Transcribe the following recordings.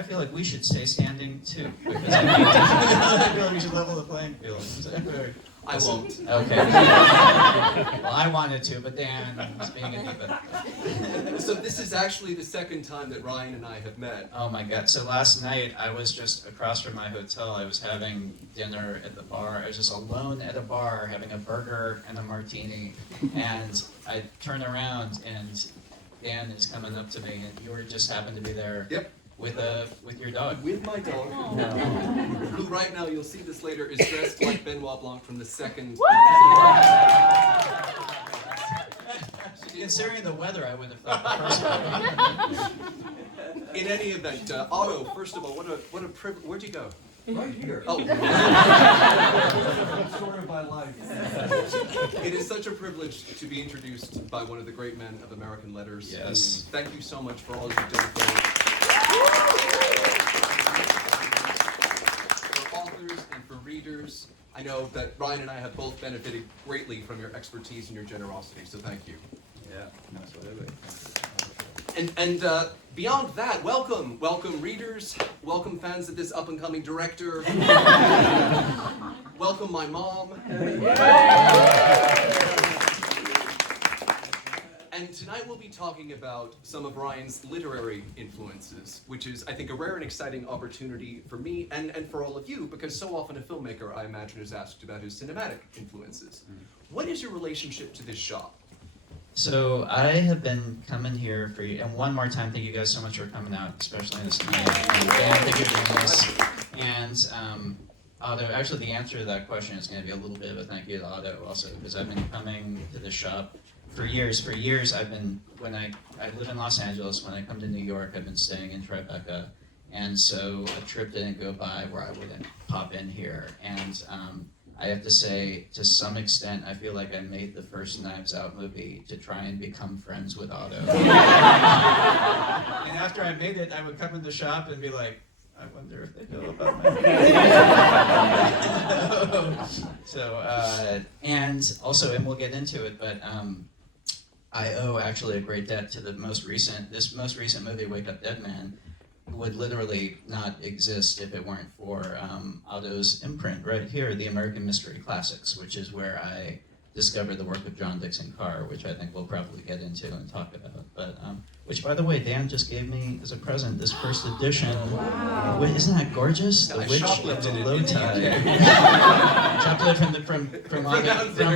I feel like we should stay standing too, because I feel like we should level the playing field. I won't. Okay. Well, I wanted to, but Dan was being a diva. So this is actually the second time that Ryan and I have met. Oh my God. So last night, I was just across from my hotel. I was having dinner at the bar. I was just alone at a bar having a burger and a martini. And I turn around and Dan is coming up to me, and you were just happened to be there. Yep. With your dog. With my dog, who right now, you'll see this later, is dressed like Benoit Blanc from the second. Considering the weather, I would have thought the first one. In any event, Otto, first of all, what a privilege. Where'd you go? Right here. Oh. Sort of my life. It is such a privilege to be introduced by one of the great men of American letters. Yes. And thank you so much for all you've done for authors and for readers. I know that Ryan and I have both benefited greatly from your expertise and your generosity, so thank you. Yeah, absolutely. And beyond that, welcome readers, welcome fans of this up-and-coming director, welcome my mom. And tonight we'll be talking about some of Ryan's literary influences, which is, I think, a rare and exciting opportunity for me and for all of you, because so often a filmmaker, I imagine, is asked about his cinematic influences. What is your relationship to this shop? So I have been coming here for you, and one more time, thank you guys so much for coming out, especially this night. And Dan, thank you for doing this. And Otto, actually the answer to that question is going to be a little bit of a thank you to Otto also, because I've been coming to the shop for years. For years, I've been, when I live in Los Angeles, when I come to New York, I've been staying in Tribeca, and so a trip didn't go by where I wouldn't pop in here. And I have to say, to some extent, I feel like I made the first Knives Out movie to try and become friends with Otto. And after I made it, I would come in the shop and be like, I wonder if they know about my So, and also, and we'll get into it, but I owe actually a great debt to this most recent movie, Wake Up Dead Man, would literally not exist if it weren't for Otto's imprint right here, the American Mystery Classics, which is where I discovered the work of John Dickson Carr, which I think we'll probably get into and talk about. But which, by the way, Dan just gave me as a present this first edition. Wow. Wait, isn't that gorgeous? The I Witch of shoplifted the it. Low Tide. Shoplifted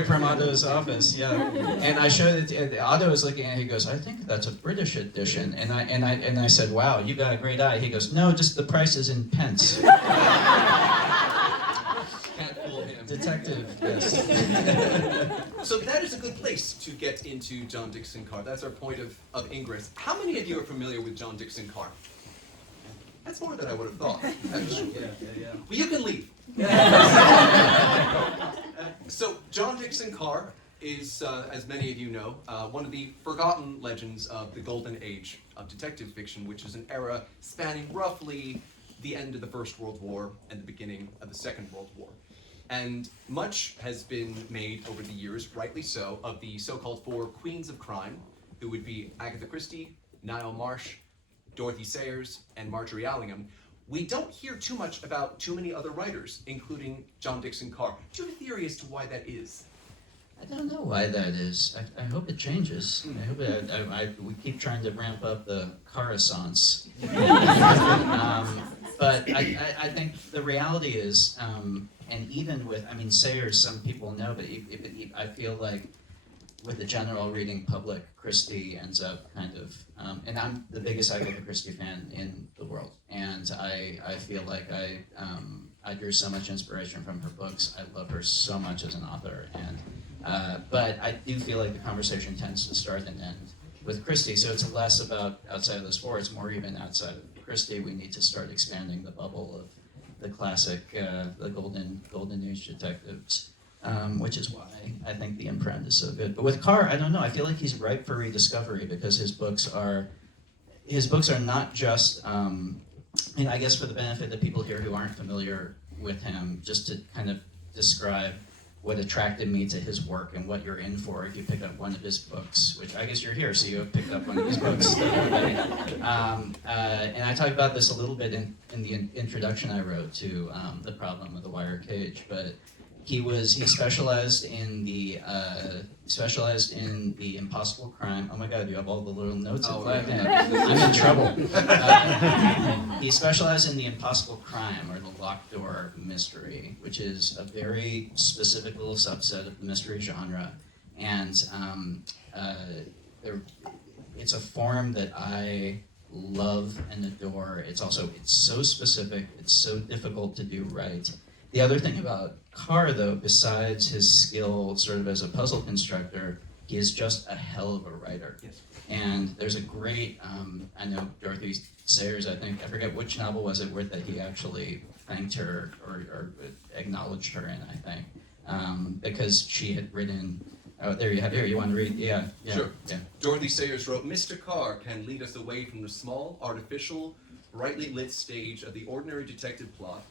from Otto's office. Yeah, and I showed it. And Otto was looking at it. He goes, "I think that's a British edition." And I said, "Wow, you got a great eye." He goes, "No, just the price is in pence." Can't fool him. Detective, yes. So that is a good place to get into John Dickson Carr. That's our point of ingress. How many of you are familiar with John Dickson Carr? That's more than I would have thought, actually. Yeah. Well, you can leave. So John Dickson Carr is, as many of you know, one of the forgotten legends of the golden age of detective fiction, which is an era spanning roughly the end of the First World War and the beginning of the Second World War. And much has been made over the years, rightly so, of the so-called four queens of crime, who would be Agatha Christie, Niall Marsh, Dorothy Sayers, and Marjorie Allingham. We don't hear too much about too many other writers, including John Dickson Carr. Do you have a theory as to why that is? I don't know why that is. I hope it changes. I hope we keep trying to ramp up the Carressence. But I think the reality is, and even with, Sayers, some people know, but I feel like with the general reading public, Christie ends up kind of, and I'm the biggest Agatha Christie fan in the world, and I feel like I drew so much inspiration from her books. I love her so much as an author, and but I do feel like the conversation tends to start and end with Christie, so it's less about outside of those four, it's more even outside of Christie. We need to start expanding the bubble of the classic, the golden age detectives, which is why I think the imprint is so good. But with Carr, I don't know, I feel like he's ripe for rediscovery because his books are not just, I guess for the benefit of people here who aren't familiar with him, just to kind of describe what attracted me to his work and what you're in for if you pick up one of his books, which I guess you're here, so you have picked up one of his books. And I talk about this a little bit in the introduction I wrote to The Problem of the Wire Cage, but he specialized in the impossible crime. Oh my God, you have all the little notes in flag hand. I'm in trouble. He specialized in the impossible crime, or the locked door mystery, which is a very specific little subset of the mystery genre, and it's a form that I love and adore. It's so specific. It's so difficult to do right. The other thing about Carr, though, besides his skill sort of as a puzzle constructor, he is just a hell of a writer. Yes. And there's a great, I know Dorothy Sayers, I forget which novel was it where that he actually thanked her or acknowledged her in, I think, because she had written, oh, there you have it. Here, you want to read? Yeah. Sure. Yeah. Dorothy Sayers wrote, Mr. Carr can lead us away from the small, artificial, brightly lit stage of the ordinary detective plot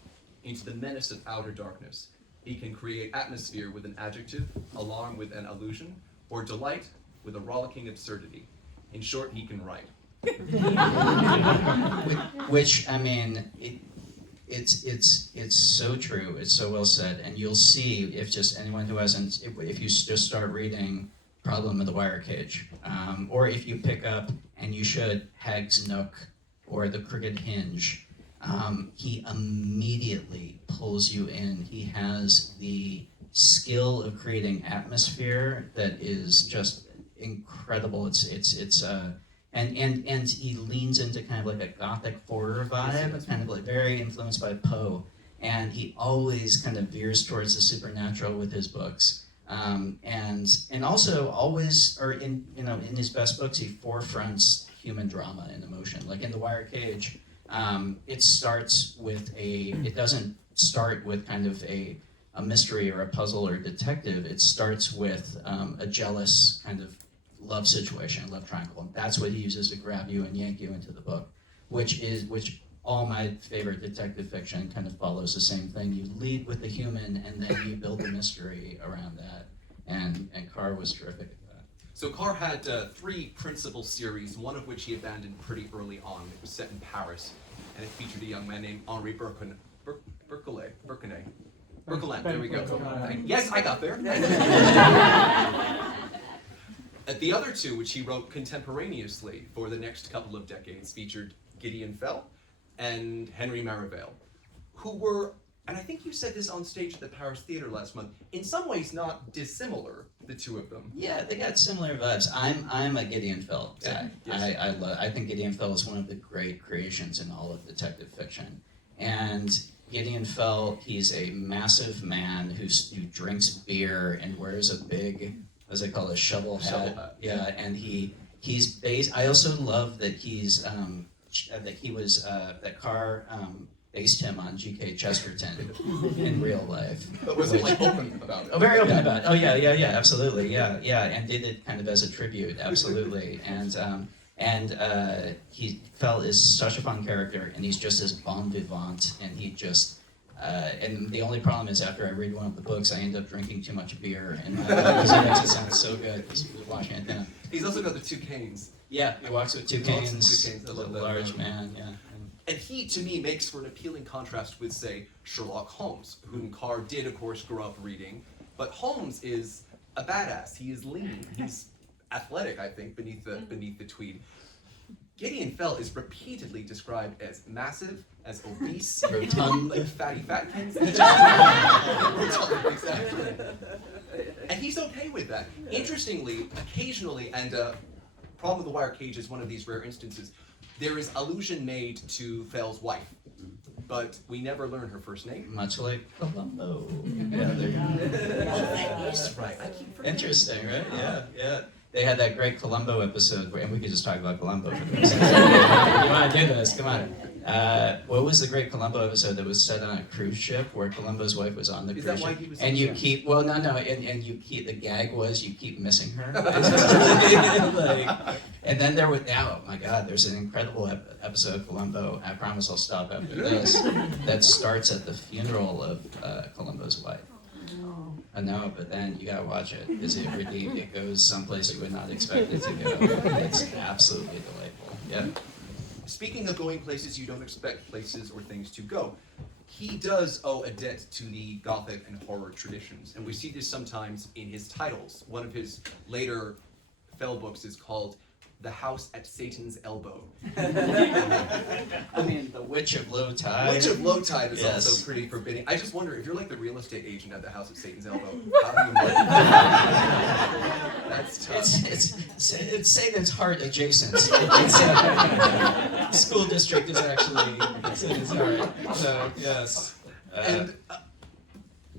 into the menace of outer darkness. He can create atmosphere with an adjective, alarm with an allusion, or delight with a rollicking absurdity. In short, he can write. Which, I mean, it's so true. It's so well said, and you'll see if just anyone who hasn't, if you just start reading Problem of the Wire Cage, or if you pick up, and you should, Hag's Nook or The Crooked Hinge. He immediately pulls you in. He has the skill of creating atmosphere that is just incredible. And he leans into kind of like a gothic horror vibe, kind of like very influenced by Poe. And he always kind of veers towards the supernatural with his books. And also always, or in his best books, he forefronts human drama and emotion. Like in The Wire Cage, it doesn't start with kind of a mystery or a puzzle or detective. It starts with a jealous kind of love situation, love triangle. And that's what he uses to grab you and yank you into the book, which all my favorite detective fiction kind of follows the same thing. You lead with the human and then you build a mystery around that. And Carr was terrific at that. So Carr had 3 principal series, one of which he abandoned pretty early on. It was set in Paris, and it featured a young man named Henri Berquin. Berkelin, there we go. Yes, I got there. The other 2, which he wrote contemporaneously for the next couple of decades, featured Gideon Fell and Henry Marivale, who were, and I think you said this on stage at the Paris Theatre last month, in some ways not dissimilar, the 2 of them. Yeah, they got similar vibes. I'm a Gideon Fell guy. Yes. I think Gideon Fell is one of the great creations in all of detective fiction. And Gideon Fell, he's a massive man who drinks beer and wears a big, what's it called, a shovel hat. Yeah, and he's based. I also love that that Carr based him on G.K. Chesterton in real life. But was like open about it? Oh, very open about it. Oh, yeah, absolutely, yeah, and did it kind of as a tribute, absolutely. And Fell is such a fun character, and he's just as bon vivant, and he just, and the only problem is after I read one of the books, I end up drinking too much beer, and because it makes it sound so good, because he was watching it down. He's also got the 2 canes. Yeah, he walks with 2 canes, I love a that. large man, yeah. And he, to me, makes for an appealing contrast with, say, Sherlock Holmes, whom Carr did, of course, grow up reading. But Holmes is a badass. He is lean. He's athletic, I think, beneath the tweed. Gideon Fell is repeatedly described as massive, as obese, Rotund. like fatty fatkins. Exactly. And he's okay with that. Interestingly, occasionally, and Problem of the Wire Cage is one of these rare instances, there is allusion made to Fell's wife, but we never learn her first name. Much like Columbo. Yeah, there you go. That's right. I keep forgetting. Interesting, right? Yeah. They had that great Columbo episode, and we could just talk about Columbo for the rest of the time. You want to do this? Come on. What was the great Columbo episode that was set on a cruise ship where Columbo's wife was on the cruise ship? Is that why he was? And you keep and you keep the gag was you keep missing her. And then there was oh my God, there's an incredible episode of Columbo. I promise I'll stop after this. That starts at the funeral of Columbo's wife. I know, but then you gotta watch it because it goes someplace you would not expect it to go. It's absolutely delightful. Yeah. Speaking of going places you don't expect places or things to go, he does owe a debt to the Gothic and horror traditions, and we see this sometimes in his titles. One of his later Fell books is called The House at Satan's Elbow. I mean, The Witch of Low Tide. Witch of Low Tide is Yes. also pretty forbidding. I just wonder, if you're like the real estate agent at the House at Satan's Elbow, how do you market that? That's tough. It's Satan's Heart adjacent. School district is actually Satan's Heart. So, yes. And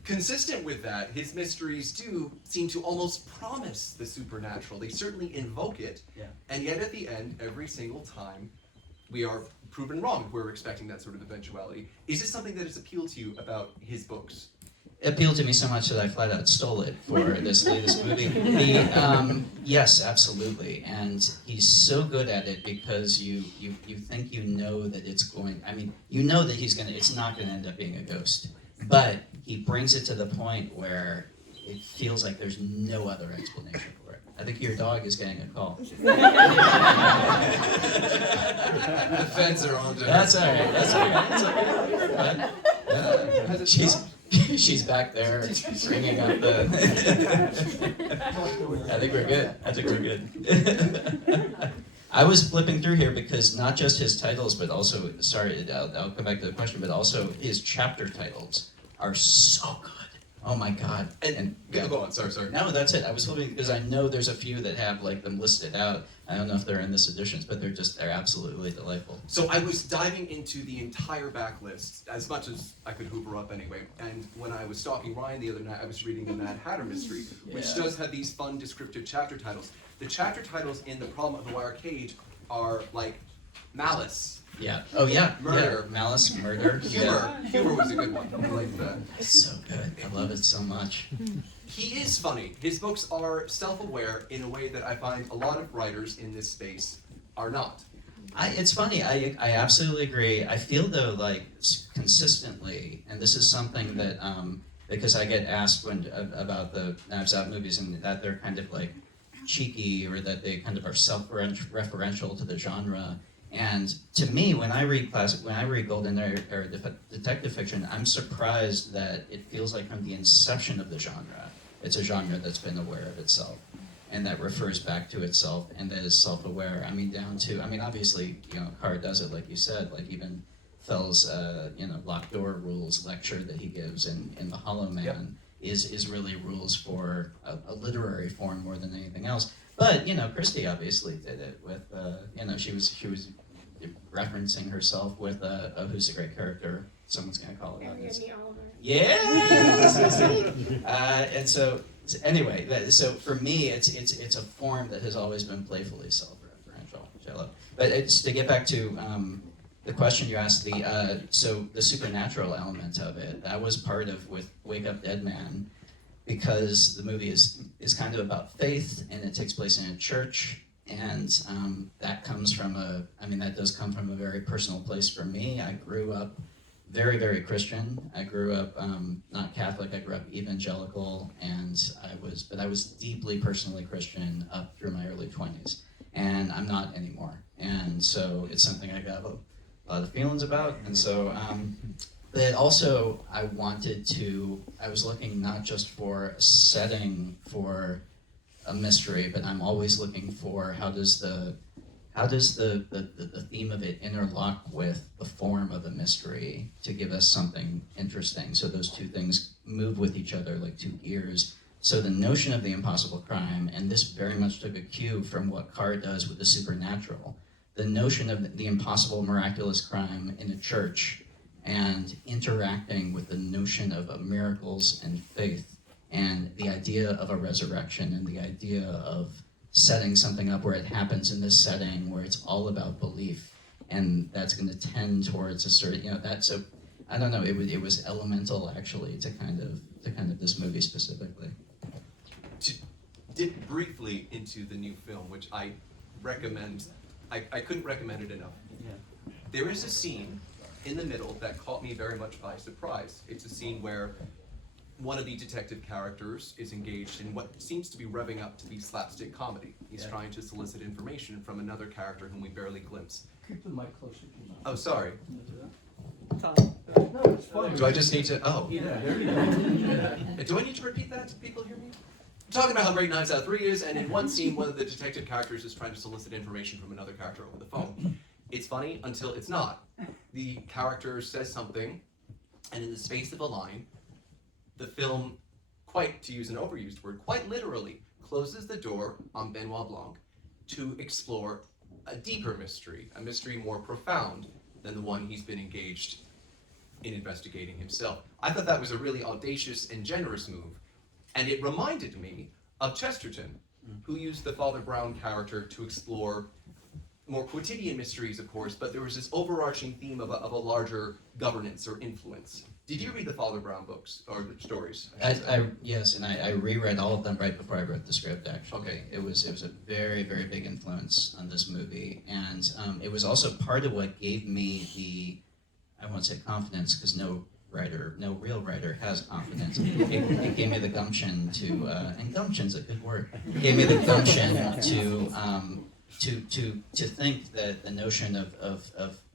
consistent with that, his mysteries do seem to almost promise the supernatural. They certainly invoke it, and yet at the end, every single time, we are proven wrong if we're expecting that sort of eventuality. Is this something that has appealed to you about his books? It appealed to me so much that I flat out stole it for this latest movie. Yes, absolutely, and he's so good at it because you think you know that it's going. I mean, you know that it's not gonna end up being a ghost, but he brings it to the point where it feels like there's no other explanation for it. I think your dog is getting a call. The feds are on to That's all right. That's all right. That's all right. She's back there bringing up the. I think we're good. I was flipping through here because not just his titles, but also, sorry, I'll come back to the question, but also his chapter titles are so good. Oh my God. And go on, sorry. No, that's it. I was flipping because I know there's a few that have like them listed out. I don't know if they're in this editions, but they're absolutely delightful. So I was diving into the entire backlist as much as I could hoover up anyway. And when I was stalking Ryan the other night, I was reading the Mad Hatter mystery, which does have these fun descriptive chapter titles. The chapter titles in The Problem of the Wire Cage are like Malice. Yeah. Oh yeah. Murder. Yeah. Malice, murder. Humor was a good one. I like that. It's so good. I love it so much. He is funny. His books are self-aware in a way that I find a lot of writers in this space are not. It's funny. I absolutely agree. I feel though like consistently, and this is something that because I get asked about the Knives Out movies and that they're kind of like cheeky or that they kind of are self-referential to the genre. And to me, when I read Golden Era detective fiction, I'm surprised that it feels like from the inception of the genre, it's a genre that's been aware of itself, and that refers back to itself, and that is self-aware. I mean, obviously, Carr does it, like you said, like even Fell's, locked door rules lecture that he gives in The Hollow Man is really rules for a literary form more than anything else. But Christie obviously did it with she was referencing herself with who's a great character. Someone's gonna call it out. Yes. And so anyway, so for me, it's a form that has always been playfully self-referential, which I love. But it's to get back to the question you asked. So the supernatural element of it, that was part of with Wake Up Dead Man, because the movie is kind of about faith and it takes place in a church, and that does come from a very personal place for me. I grew up very, very Christian. I grew up not Catholic. I grew up evangelical, and I was deeply personally Christian up through my early 20s, and I'm not anymore. And so it's something I got a lot of feelings about, and so. But also, I was looking not just for a setting for a mystery, but I'm always looking for how does the theme of it interlock with the form of the mystery to give us something interesting. So those two things move with each other like two gears. So the notion of the impossible crime, and this very much took a cue from what Carr does with the supernatural, the notion of the impossible miraculous crime in a church, and interacting with the notion of miracles and faith, and the idea of a resurrection, and the idea of setting something up where it happens in this setting where it's all about belief, and that's going to tend towards a certain, so I don't know, it was elemental actually to kind of this movie specifically. To dip briefly into the new film, which I recommend, I couldn't recommend it enough. Yeah. There is a scene in the middle that caught me very much by surprise. It's a scene where one of the detective characters is engaged in what seems to be revving up to be slapstick comedy. He's trying to solicit information from another character whom we barely glimpse. Keep the mic closer to your mouth. Oh, sorry. No, it's fine. Do I just need to? Oh. Yeah, there you go. Do I need to repeat that so people hear me? I'm talking about how great Knives Out 3 is, and in one scene, one of the detective characters is trying to solicit information from another character over the phone. It's funny until it's not. The character says something, and in the space of a line, the film, quite, to use an overused word, quite literally closes the door on Benoit Blanc to explore a deeper mystery, a mystery more profound than the one he's been engaged in investigating himself. I thought that was a really audacious and generous move, and it reminded me of Chesterton, who used the Father Brown character to explore more quotidian mysteries, of course, but there was this overarching theme of a larger governance or influence. Did you read the Father Brown books, or the stories? Yes, and I reread all of them right before I wrote the script, actually. Okay. It was a very, very big influence on this movie, and it was also part of what gave me I won't say confidence, because no real writer has confidence. It gave me the gumption to, and gumption's a good word, it gave me the gumption to think that the notion of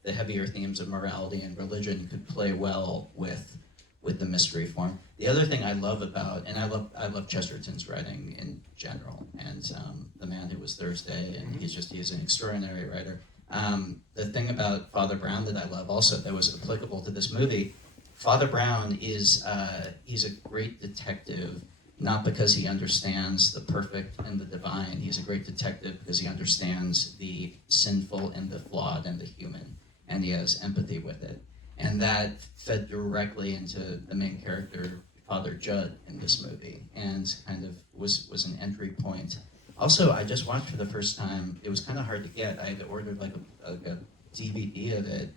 the heavier themes of morality and religion could play well with the mystery form. The other thing I love about, and I love Chesterton's writing in general, and The Man Who Was Thursday, and he's an extraordinary writer. The thing about Father Brown that I love also that was applicable to this movie, Father Brown he's a great detective, not because he understands the perfect and the divine. He's a great detective because he understands the sinful and the flawed and the human, and he has empathy with it. And that fed directly into the main character, Father Judd, in this movie, and kind of was an entry point. Also, I just watched for the first time, it was kind of hard to get. I had ordered like a DVD of it,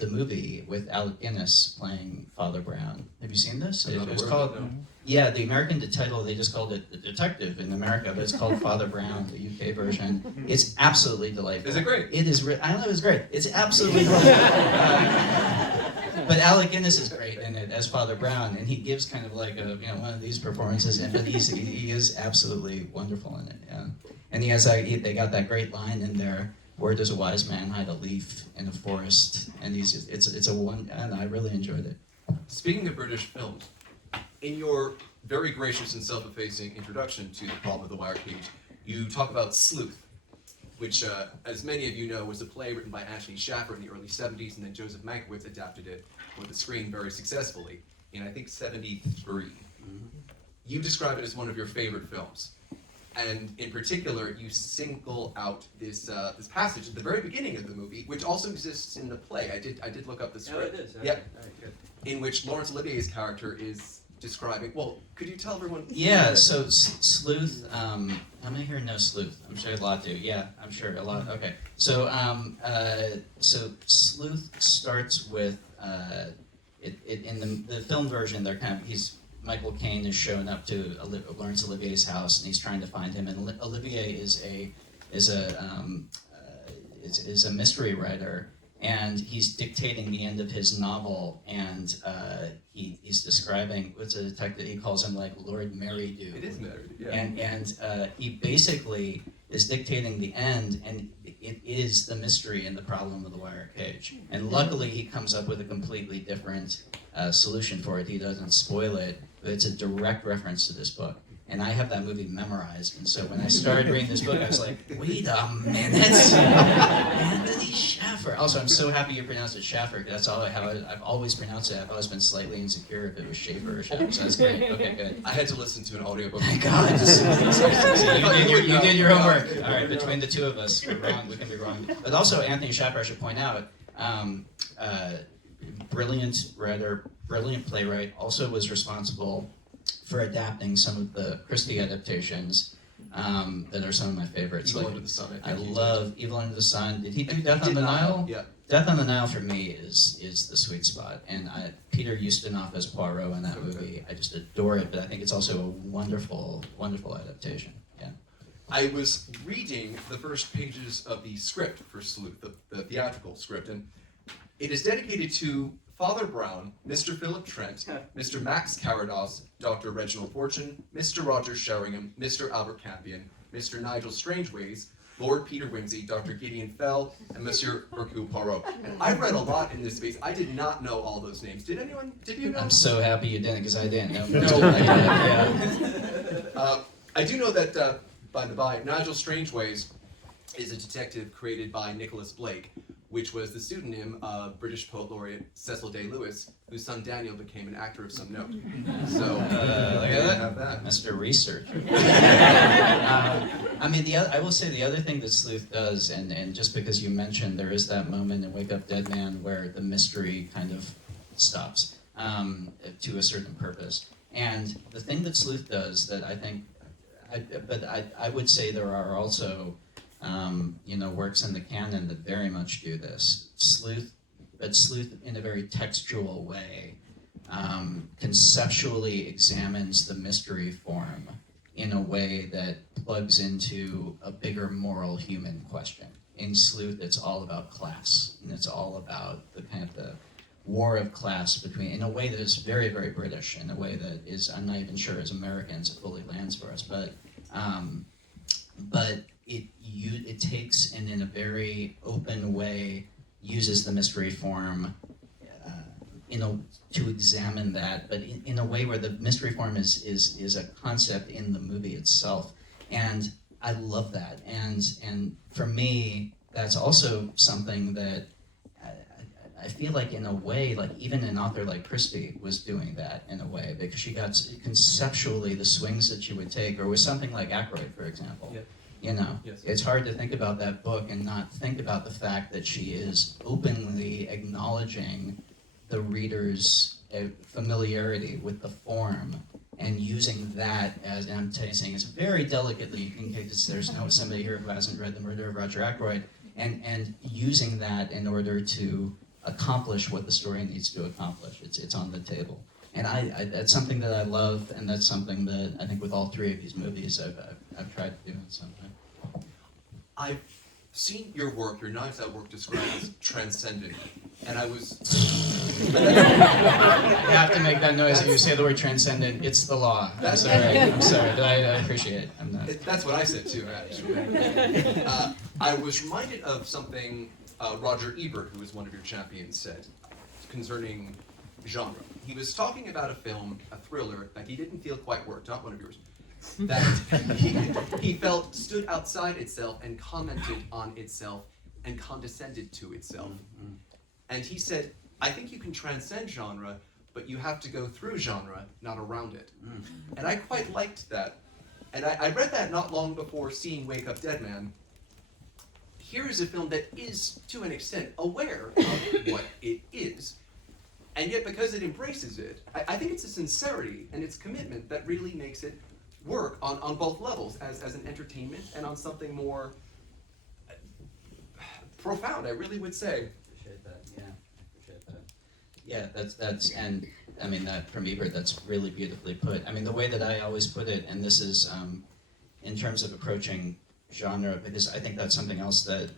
the movie with Alec Guinness playing Father Brown. Have you seen this? It was called, yeah, the American title, they just called it The Detective in America, but it's called Father Brown, the UK version. It's absolutely delightful. Is it great? It is, I don't know, it's great. It's absolutely delightful. But Alec Guinness is great in it as Father Brown, and he gives kind of like one of these performances, but he is absolutely wonderful in it. Yeah, and they got that great line in there. Where does a wise man hide a leaf in a forest? And and I really enjoyed it. Speaking of British films, in your very gracious and self-effacing introduction to the problem of the wire cage, you talk about Sleuth, which, as many of you know, was a play written by Anthony Shaffer in the early 70s, and then Joseph Mankiewicz adapted it for the screen very successfully in, I think, 73. You describe it as one of your favorite films. And in particular, you single out this passage at the very beginning of the movie, which also exists in the play. I did look up the script. Oh, it is. Okay. Yeah. All right, good. In which Laurence Olivier's character is describing. Well, could you tell everyone? Yeah. So Sleuth. How many here know Sleuth? I'm sure a lot do. Yeah, I'm sure a lot. Okay. So so Sleuth starts with in the film version. They're kind of Michael Caine is showing up to Laurence Olivier's house, and he's trying to find him. And Olivier is a mystery writer, and he's dictating the end of his novel. And he's describing what's a detective. He calls him like Lord Merrydew. It is married. Yeah. And he basically is dictating the end, and it is the mystery and the problem of the wire cage. And luckily, he comes up with a completely different solution for it. He doesn't spoil it, but it's a direct reference to this book. And I have that movie memorized, and so when I started reading this book, I was like, wait a minute, Anthony Shaffer. Also, I'm so happy you pronounced it Shaffer, because that's how I've always pronounced it. I've always been slightly insecure if it was Schaefer or Shaffer, so that's great. Okay, good. I had to listen to an audiobook. Thank God. So you did your homework. All right, between the two of us, we're wrong. We can be wrong. But also, Anthony Shaffer, I should point out, brilliant writer, brilliant playwright, also was responsible for adapting some of the Christie adaptations that are some of my favorites. Evil like, Under the Sun. I love Evil Under the Sun. Did he do Death on the Nile? Yeah. Death on the Nile for me is the sweet spot, and Peter Ustinov as Poirot in that movie, I just adore it. But I think it's also a wonderful, wonderful adaptation. Yeah. I was reading the first pages of the script for Sleuth, the theatrical script, and it is dedicated to Father Brown, Mr. Philip Trent, Mr. Max Carados, Dr. Reginald Fortune, Mr. Roger Sheringham, Mr. Albert Campion, Mr. Nigel Strangeways, Lord Peter Wimsey, Dr. Gideon Fell, and Monsieur Hercule Poirot. And I read a lot in this space. I did not know all those names. Did anyone? Did you know? I'm so happy you didn't, because I didn't know. I do know that, by the by, Nigel Strangeways is a detective created by Nicholas Blake, which was the pseudonym of British poet laureate Cecil Day-Lewis, whose son Daniel became an actor of some note. So, Look at have that. Mr. Researcher. I mean, I will say the other thing that Sleuth does, and just because you mentioned there is that moment in Wake Up Dead Man where the mystery kind of stops to a certain purpose. And the thing that Sleuth does that I think, I would say there are also works in the canon that very much do this. Sleuth in a very textual way conceptually examines the mystery form in a way that plugs into a bigger moral human question. In Sleuth, it's all about class, and it's all about the kind of the war of class between, in a way that is very, very British, in a way that is, I'm not even sure as Americans it fully lands for us, but it takes and in a very open way uses the mystery form to examine that, but in a way where the mystery form is a concept in the movie itself, and I love that. And for me, that's also something that I feel like in a way, like even an author like Christie was doing that in a way, because she got conceptually the swings that she would take, or with something like Ackroyd, for example. Yeah. Yes. It's hard to think about that book and not think about the fact that she is openly acknowledging the reader's familiarity with the form and using that as, and I'm saying it's very delicately, in case there's somebody here who hasn't read The Murder of Roger Ackroyd, and using that in order to accomplish what the story needs to accomplish. It's on the table. And that's something that I love, and that's something that I think with all three of these movies I've tried to do in some way. I've seen your work, your Knives Out work, described as transcendent, and I was... You have to make that noise if you say the word transcendent. It's the law. I'm sorry. I appreciate it. I'm not. That's what I said too, actually. I was reminded of something Roger Ebert, who was one of your champions, said concerning genre. He was talking about a film, a thriller, that he didn't feel quite worked, not one of yours, that he felt stood outside itself and commented on itself and condescended to itself. Mm-hmm. And he said, I think you can transcend genre, but you have to go through genre, not around it. Mm. And I quite liked that. And I read that not long before seeing Wake Up Dead Man. Here is a film that is, to an extent, aware of what it is, and yet because it embraces it, I think it's a sincerity and its commitment that really makes it work on both levels, as an entertainment and on something more profound, I really would say. Appreciate that, yeah. Appreciate that. Yeah, that's and I mean that from Ebert, that's really beautifully put. I mean the way that I always put it, and this is in terms of approaching genre, because I think that's something else that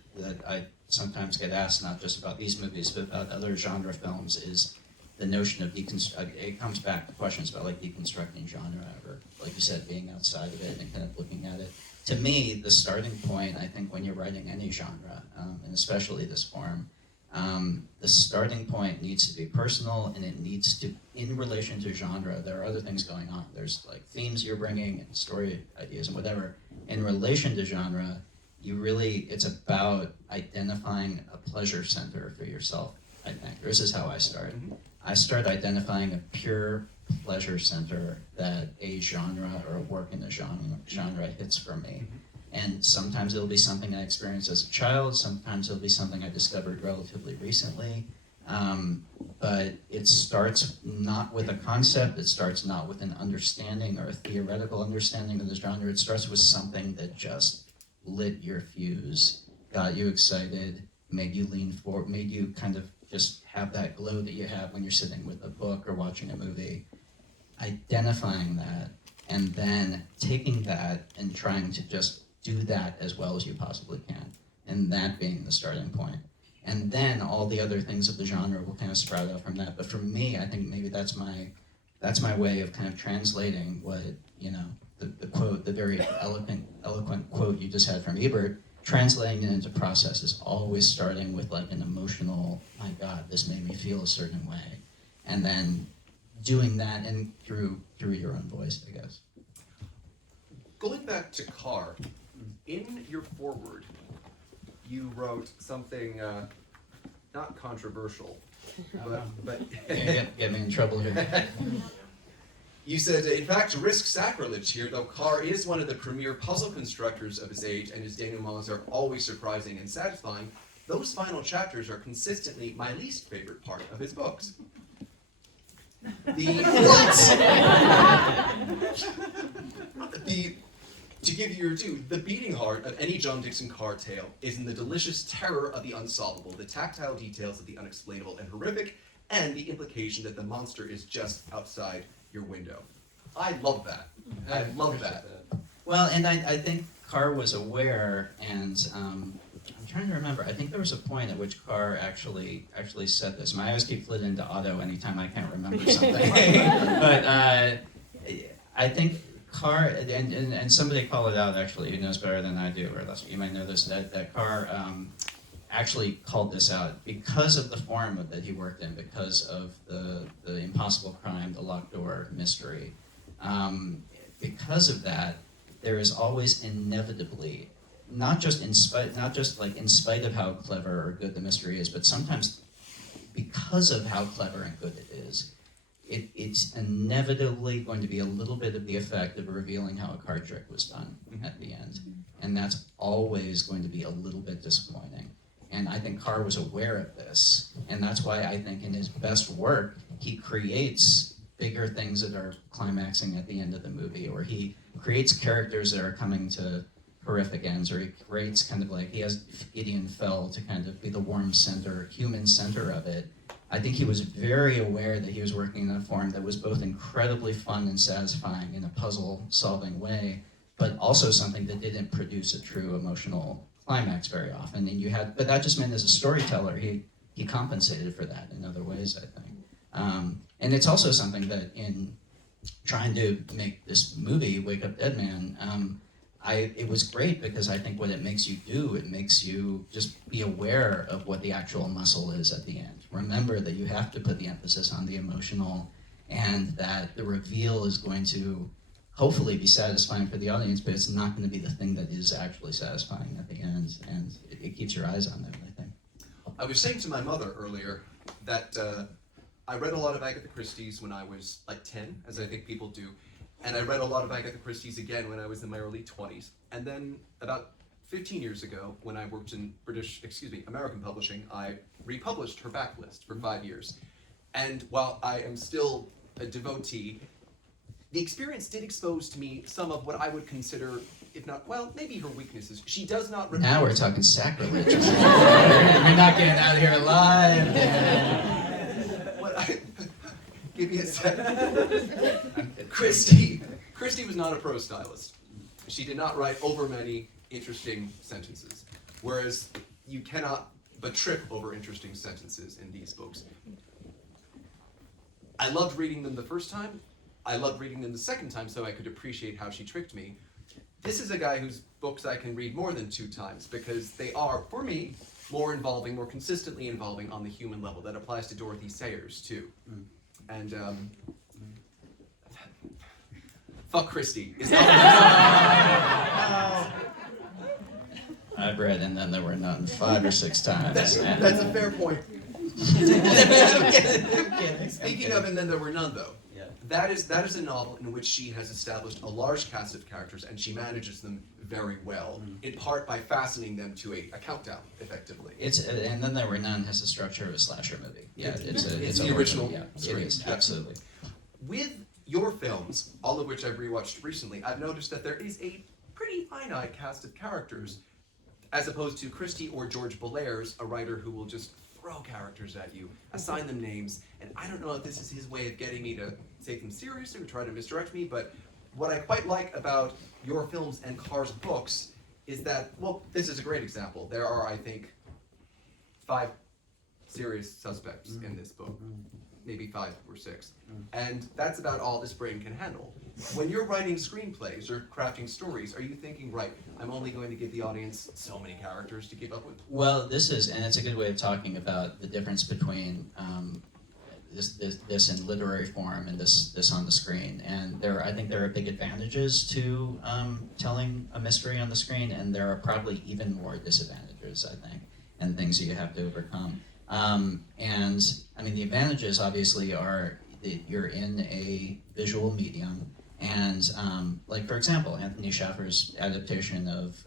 I sometimes get asked, not just about these movies, but about other genre films, is the notion of it comes back to questions about like deconstructing genre, or like you said, being outside of it and kind of looking at it. To me, the starting point, I think when you're writing any genre, and especially this form, the starting point needs to be personal, and it needs to, in relation to genre, there are other things going on. There's like themes you're bringing and story ideas and whatever. In relation to genre, it's about identifying a pleasure center for yourself, I think. This is how I start. Mm-hmm. I start identifying a pure pleasure center that a genre or a work in a genre hits for me. Mm-hmm. And sometimes it'll be something I experienced as a child, sometimes it'll be something I discovered relatively recently. But it starts not with a concept, it starts not with an understanding or a theoretical understanding of the genre, it starts with something that just lit your fuse, got you excited, made you lean forward, made you kind of just have that glow that you have when you're sitting with a book or watching a movie. Identifying that, and then taking that and trying to just do that as well as you possibly can, and that being the starting point. and then all the other things of the genre will kind of sprout out from that. But for me, I think maybe that's my way of kind of translating what, the quote, the very eloquent quote you just had from Ebert, translating it into process is always starting with like an emotional, my God, this made me feel a certain way, and then doing that and through your own voice, I guess. Going back to Carr, in your foreword, you wrote something not controversial, but Get me in trouble here. You said, in fact, to risk sacrilege here, though Carr is one of the premier puzzle constructors of his age, and his denouements are always surprising and satisfying, those final chapters are consistently my least favorite part of his books. To give you your due, the beating heart of any John Dickson Carr tale is in the delicious terror of the unsolvable, the tactile details of the unexplainable and horrific, and the implication that the monster is just outside your window. I love that. I love that. Well, and I think Carr was aware, and I'm trying to remember. I think there was a point at which Carr actually said this. My eyes keep flitting into Otto anytime I can't remember something. But I think Carr, and somebody called it out actually, who knows better than I do, or else you might know this, that Carr actually called this out because of the form that he worked in, because of the impossible crime, the locked door mystery. Because of that, there is always inevitably, not just in spite of how clever or good the mystery is, but sometimes because of how clever and good it is, it's inevitably going to be a little bit of the effect of revealing how a card trick was done at the end. And that's always going to be a little bit disappointing. And I think Carr was aware of this. And that's why I think in his best work, he creates bigger things that are climaxing at the end of the movie, or he creates characters that are coming to horrific ends, or he creates kind of like, he has Gideon Fell to kind of be the warm center, human center of it. I think he was very aware that he was working in a form that was both incredibly fun and satisfying in a puzzle-solving way, but also something that didn't produce a true emotional climax very often. And but that just meant as a storyteller, he compensated for that in other ways, I think. And it's also something that in trying to make this movie, Wake Up Dead Man, it was great because I think what it makes you do, it makes you just be aware of what the actual muscle is at the end. Remember that you have to put the emphasis on the emotional, and that the reveal is going to hopefully be satisfying for the audience, but it's not going to be the thing that is actually satisfying at the end, and it keeps your eyes on them, I think. I was saying to my mother earlier that I read a lot of Agatha Christie's when I was like 10, as I think people do, and I read a lot of Agatha Christie's again when I was in my early 20s. And then about 15 years ago, when I worked in American publishing, I republished her backlist for 5 years. And while I am still a devotee, the experience did expose to me some of what I would consider, if not, well, maybe her weaknesses. She does not repeat. Now we're talking sacrilege. You're not getting out of here alive. Give me a second. Christie was not a prose stylist. She did not write over many interesting sentences, whereas you cannot but trip over interesting sentences in these books. I loved reading them the first time. I loved reading them the second time so I could appreciate how she tricked me. This is a guy whose books I can read more than 2 times because they are, for me, more involving, more consistently involving on the human level. That applies to Dorothy Sayers, too. And, fuck Christie. Is that I've read And Then There Were None 5 or 6 times. That's a fair point. Speaking of And Then There Were None, though, that is a novel in which she has established a large cast of characters, and she manages them very well, in part by fastening them to a countdown, effectively. And Then There Were None has the structure of a slasher movie. Yeah, it's the original. Yeah, it is, absolutely. With your films, all of which I've rewatched recently, I've noticed that there is a pretty finite cast of characters, as opposed to Christie or George Bellairs, a writer who will just throw characters at you, assign them names, and I don't know if this is his way of getting me to take them seriously or try to misdirect me, but what I quite like about your films and Carr's books is that, well, this is a great example. There are, I think, 5 serious suspects in this book, maybe 5 or 6, and that's about all this brain can handle. When you're writing screenplays or crafting stories, are you thinking, right, I'm only going to give the audience so many characters to keep up with? Well, this is, and it's a good way of talking about the difference between this in literary form and this on the screen. And I think there are big advantages to telling a mystery on the screen, and there are probably even more disadvantages, I think, and things that you have to overcome. And I mean, the advantages obviously are that you're in a visual medium, and like for example, Anthony Schaffer's adaptation of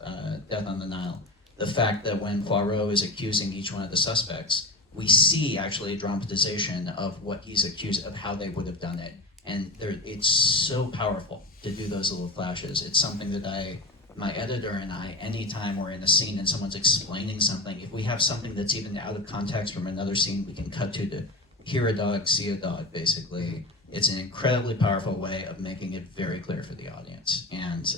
Death on the Nile, the fact that when Poirot is accusing each one of the suspects, we see actually a dramatization of what he's accused of, how they would have done it, and it's so powerful to do those little flashes. It's something that my editor and I, anytime we're in a scene and someone's explaining something, if we have something that's even out of context from another scene, we can cut to hear a dog, see a dog, basically. It's an incredibly powerful way of making it very clear for the audience, and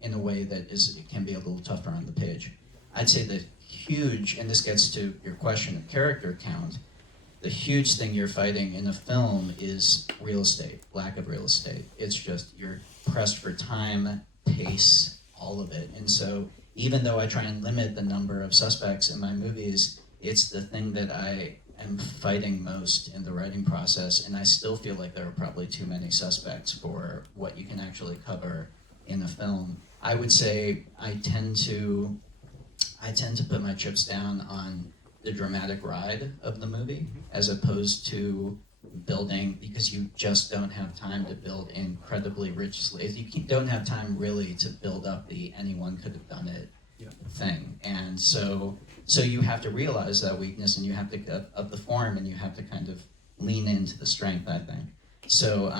in a way that it can be a little tougher on the page. I'd say the huge, and this gets to your question of character count, the huge thing you're fighting in a film is real estate, lack of real estate. It's just, you're pressed for time, pace, all of it. And so even though I try and limit the number of suspects in my movies, it's the thing that I am fighting most in the writing process, and I still feel like there are probably too many suspects for what you can actually cover in a film. I would say I tend to put my chips down on the dramatic ride of the movie, as opposed to building, because you just don't have time to build incredibly rich slaves. You don't have time really to build up the anyone could have done it thing. And so you have to realize that weakness, and you have to up the form, and you have to kind of lean into the strength, I think. So,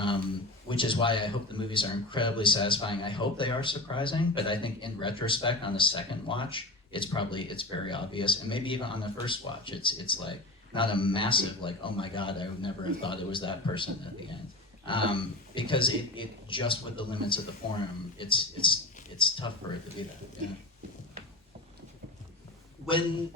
which is why I hope the movies are incredibly satisfying. I hope they are surprising, but I think in retrospect, on a second watch, it's very obvious, and maybe even on the first watch, it's like not a massive like, oh my god, I would never have thought it was that person at the end, because it just with the limits of the form, it's tough for it to be that. Yeah. When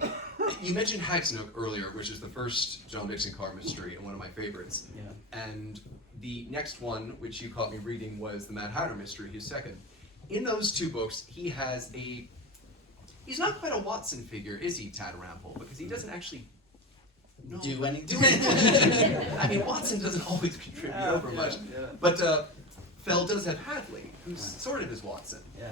you mentioned Hagsnook earlier, which is the first John Dickson Carr mystery and one of my favorites, and the next one, which you caught me reading, was the Mad Hatter mystery, his second. In those 2 books, he's not quite a Watson figure, is he, Tad Rample? Because he doesn't actually Do anything. I mean, Watson doesn't always contribute over much. Yeah. But Fell does have Hadley, who's sort of his Watson. Yeah.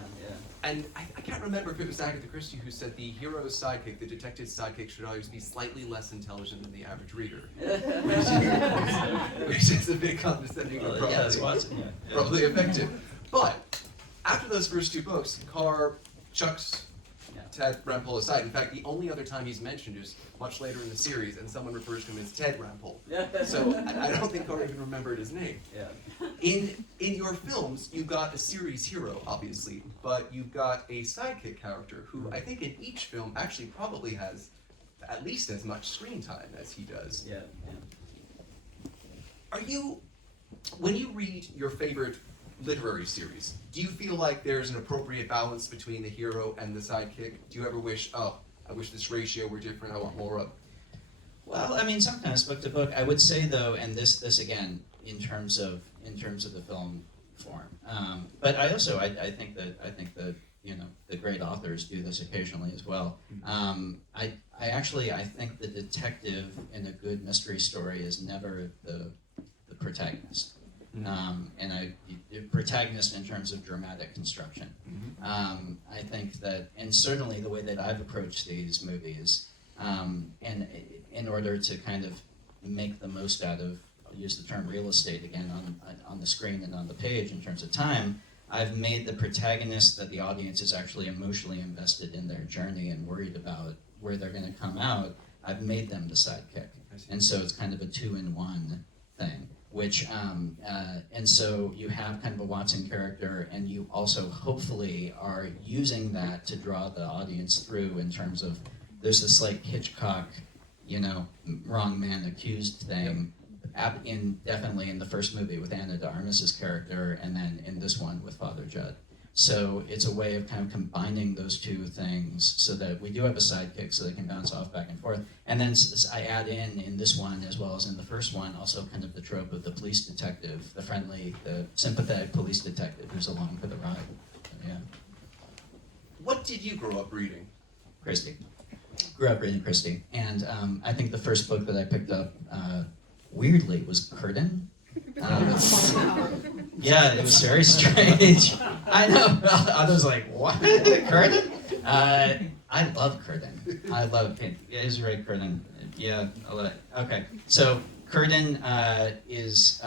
And I can't remember if it was Agatha Christie who said the hero's sidekick, the detective's sidekick, should always be slightly less intelligent than the average reader. Which is a bit condescending, but probably effective. But after those first 2 books, Carr chucks Ted Rampole aside. In fact, the only other time he's mentioned is much later in the series, and someone refers to him as Ted Rampole. So I don't think Carr even remembered his name. In your films, you've got a series hero, obviously, but you've got a sidekick character who I think in each film actually probably has at least as much screen time as he does. Are you, when you read your favorite literary series, do you feel like there's an appropriate balance between the hero and the sidekick? Do you ever wish, oh, I wish this ratio were different, I want more of? Well, I mean, sometimes book to book. I would say though, and this again, in terms of the film form. But I also I think that the great authors do this occasionally as well. I think the detective in a good mystery story is never the protagonist. Protagonist in terms of dramatic construction. I think that, and certainly the way that I've approached these movies, and in order to kind of make the most out of, I'll use the term real estate again on the screen and on the page in terms of time, I've made the protagonist that the audience is actually emotionally invested in their journey and worried about where they're going to come out. I've made them the sidekick, and so it's kind of a 2-in-1 thing. Which, and so you have kind of a Watson character, and you also hopefully are using that to draw the audience through in terms of, there's this like Hitchcock, wrong man accused thing, definitely in the first movie with Anna de Armas's character, and then in this one with Father Judd, So it's a way of kind of combining those two things so that we do have a sidekick so they can bounce off back and forth. And then I add in this one as well as in the first one, also kind of the trope of the police detective, the friendly, the sympathetic police detective who's along for the ride. So, yeah. What did you grow up reading? Christie. Grew up reading Christie. And I think the first book that I picked up, weirdly, was Curtain. Yeah, it was very strange. I know. I was like, what? Curtain? I love Curtain. I love it. It is right, Curtain. Yeah, I love it. Okay, so Curtain is,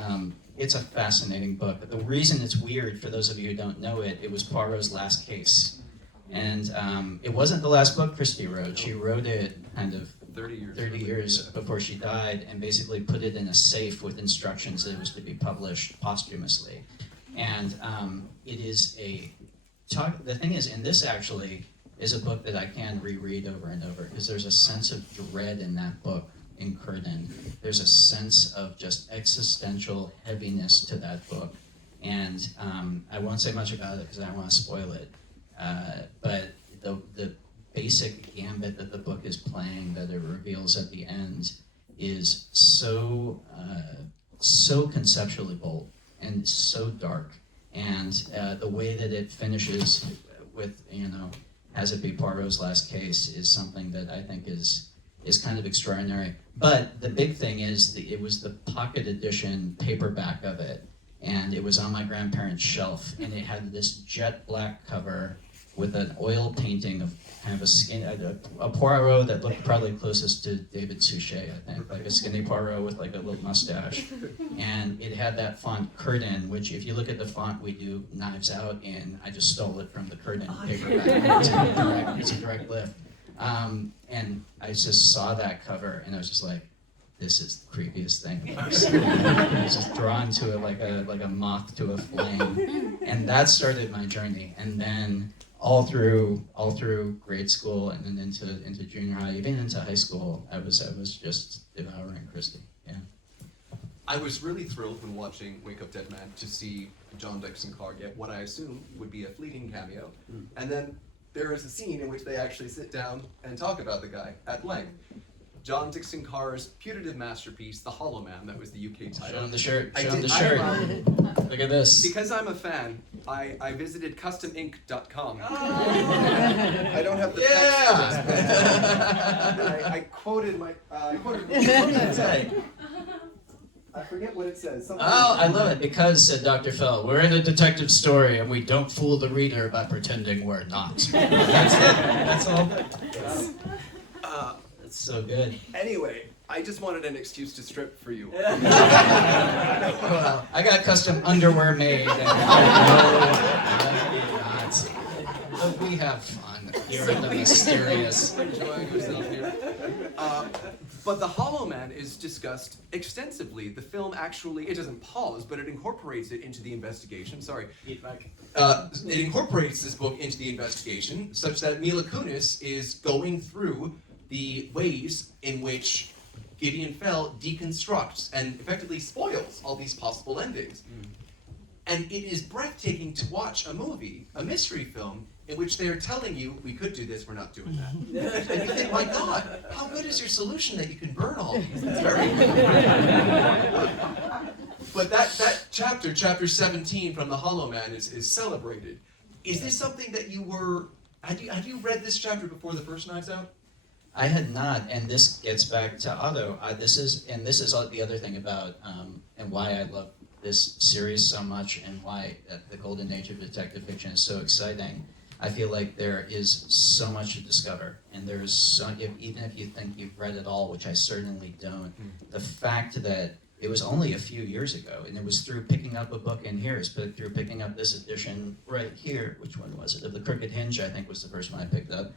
it's a fascinating book. The reason it's weird, for those of you who don't know it, it was Poirot's last case. And it wasn't the last book Christie wrote. She wrote it kind of 30 years before she died, and basically put it in a safe with instructions that it was to be published posthumously. And it is the thing is, and this actually is a book that I can reread over and over, because there's a sense of dread in that book, in Curtain. There's a sense of just existential heaviness to that book. And I won't say much about it because I don't want to spoil it. But the basic gambit that the book is playing, that it reveals at the end, is so conceptually bold and so dark. And the way that it finishes with, has it be Poirot's last case, is something that I think is kind of extraordinary. But the big thing is it was the pocket edition paperback of it, and it was on my grandparents' shelf, and it had this jet black cover with an oil painting of kind of a Poirot that looked probably closest to David Suchet, I think, like a skinny Poirot with like a little mustache. And it had that font Curtain, which if you look at the font we do Knives Out in, I just stole it from the Curtain paperback. It's a direct lift. And I just saw that cover and I was just like, this is the creepiest thing I've ever seen. I was just drawn to it like a moth to a flame. And that started my journey. And then all through grade school and then into junior high, even into high school, I was just devouring Christie. Yeah. I was really thrilled when watching Wake Up Dead Man to see John Dickson Carr get what I assume would be a fleeting cameo. And then there is a scene in which they actually sit down and talk about the guy at length. John Dickson Carr's putative masterpiece, The Hollow Man, that was the UK title. Show him the shirt. Show him the shirt. Look at this. Because I'm a fan, I visited customink.com. I don't have the text for this. I quoted my. I forget what it says. Something I love it, because, said Dr. Fell, we're in a detective story and we don't fool the reader by pretending we're not. That's it. That's all. That's so good. Anyway, I just wanted an excuse to strip for you. Well, I got custom underwear made. But we have fun here in the Mysterious. Enjoying yourself here. But The Hollow Man is discussed extensively. The film actually, it doesn't pause, but it incorporates it into the investigation. Sorry. It incorporates this book into the investigation, such that Mila Kunis is going through the ways in which Gideon Fell deconstructs and effectively spoils all these possible endings. And it is breathtaking to watch a movie, a mystery film, in which they are telling you, we could do this, we're not doing that. And you think, my God, how good is your solution that you can burn all these? It's very good. But that chapter 17 from The Hollow Man is celebrated. Is this something that you were, had you read this chapter before the first Knives Out? I had not, and this gets back to Otto. This is the other thing about, and why I love this series so much, and why the golden age of detective fiction is so exciting. I feel like there is so much to discover, and there's even if you think you've read it all, which I certainly don't, the fact that it was only a few years ago, and it was through picking up a book in here, but through picking up this edition right here, which one was it? Of The Crooked Hinge, I think was the first one I picked up,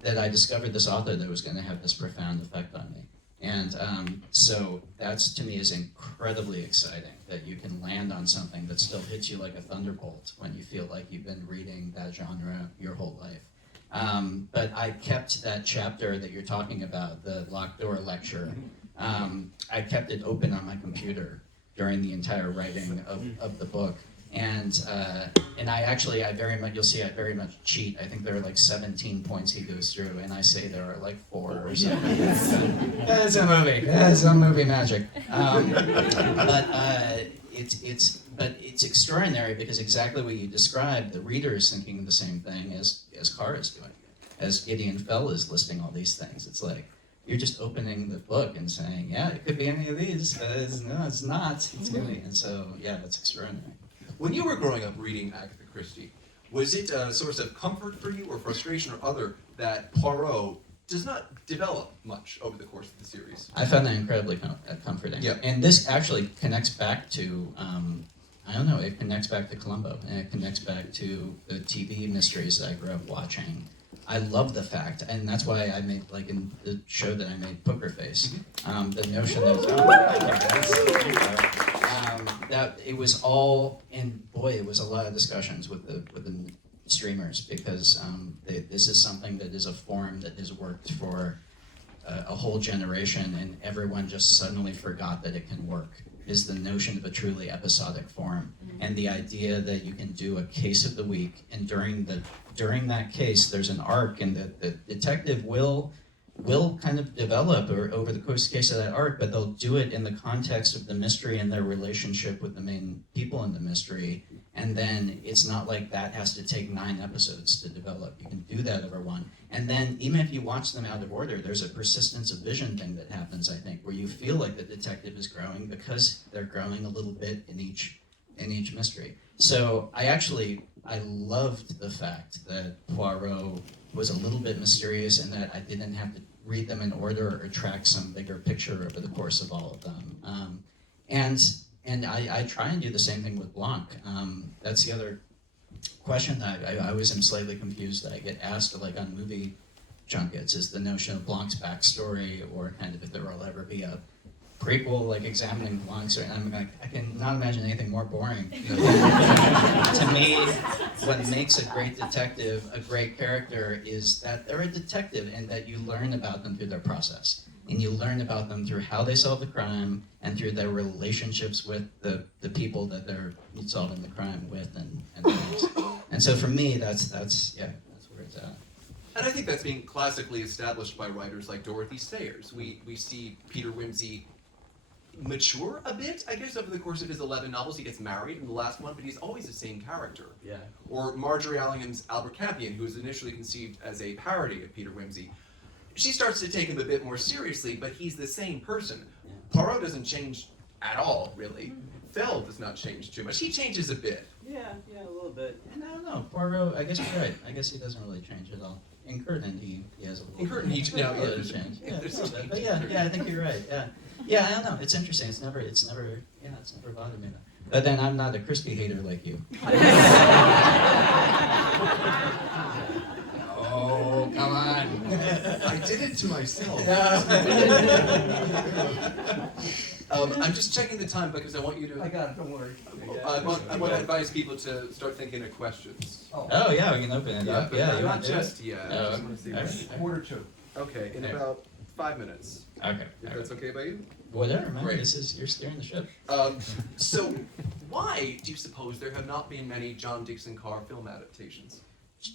that I discovered this author that was going to have this profound effect on me. And so that's, to me, is incredibly exciting, that you can land on something that still hits you like a thunderbolt when you feel like you've been reading that genre your whole life. But I kept that chapter that you're talking about, the locked door lecture, I kept it open on my computer during the entire writing of the book. And I very much, you'll see I very much cheat. I think there are like 17 points he goes through, and I say there are like 4 or something. It's a movie. It's a movie magic. But it's extraordinary because exactly what you described, the reader is thinking the same thing as Carr is doing, as Gideon Fell is listing all these things. It's like you're just opening the book and saying, yeah, it could be any of these. No, it's not. It's Gideon. And so, yeah, that's extraordinary. When you were growing up reading Agatha Christie, was it a source of comfort for you or frustration or other that Poirot does not develop much over the course of the series? I found that incredibly comforting. Yeah. And this actually connects back to, I don't know, it connects back to Columbo, and it connects back to the TV mysteries that I grew up watching. I love the fact, and that's why I made, like in the show that I made, Poker Face, the notion of, that it was all, and boy, it was a lot of discussions with the streamers, because this is something that is a form that has worked for a whole generation, and everyone just suddenly forgot that it can work, is the notion of a truly episodic form. And the idea that you can do a case of the week, and during that case there's an arc, and the detective will kind of develop over the course of the case of that arc, but they'll do it in the context of the mystery and their relationship with the main people in the mystery. And then it's not like that has to take 9 episodes to develop. You can do that over one. And then even if you watch them out of order, there's a persistence of vision thing that happens, I think, where you feel like the detective is growing because they're growing a little bit in each mystery. So I loved the fact that Poirot was a little bit mysterious, and that I didn't have to read them in order or track some bigger picture over the course of all of them. And I try and do the same thing with Blanc. That's the other question that I always am slightly confused that I get asked, like on movie junkets, is the notion of Blanc's backstory, or kind of if there will ever be a prequel, like examining Blanc's, and I'm like, I can not imagine anything more boring. To me, what makes a great detective a great character is that they're a detective, and that you learn about them through their process. And you learn about them through how they solve the crime, and through their relationships with the people that they're solving the crime with, and things. And so for me, that's where it's at. And I think that's being classically established by writers like Dorothy Sayers. We see Peter Wimsey mature a bit, I guess, over the course of his 11 novels. He gets married in the last one, but he's always the same character. Yeah. Or Marjorie Allingham's Albert Campion, who was initially conceived as a parody of Peter Wimsey. She starts to take him a bit more seriously, but he's the same person. Yeah. Poirot doesn't change at all, really. Fell does not change too much. He changes a bit. Yeah, a little bit. And I don't know, Poirot, I guess you're right. I guess he doesn't really change at all. In Curtin, he has a little In Curtin, he bit no, of yeah, a there's- change. yeah, there's Yeah, change. but yeah, I think you're right. Yeah, I don't know. It's interesting. It's never bothered me. But then I'm not a Christie hater like you. Oh, come on. I did it to myself. I'm just checking the time because I want you to. I got it, don't worry. I want to advise people to start thinking of questions. Oh yeah, we can open it up. but Yeah, not, you not want to? just yet. Oh, I just want to see. okay. Quarter to. Okay, in Okay. about 5 minutes. Okay. If that's okay by you. Whatever, man. Great. You're steering the ship. So, why do you suppose there have not been many John Dickson Carr film adaptations?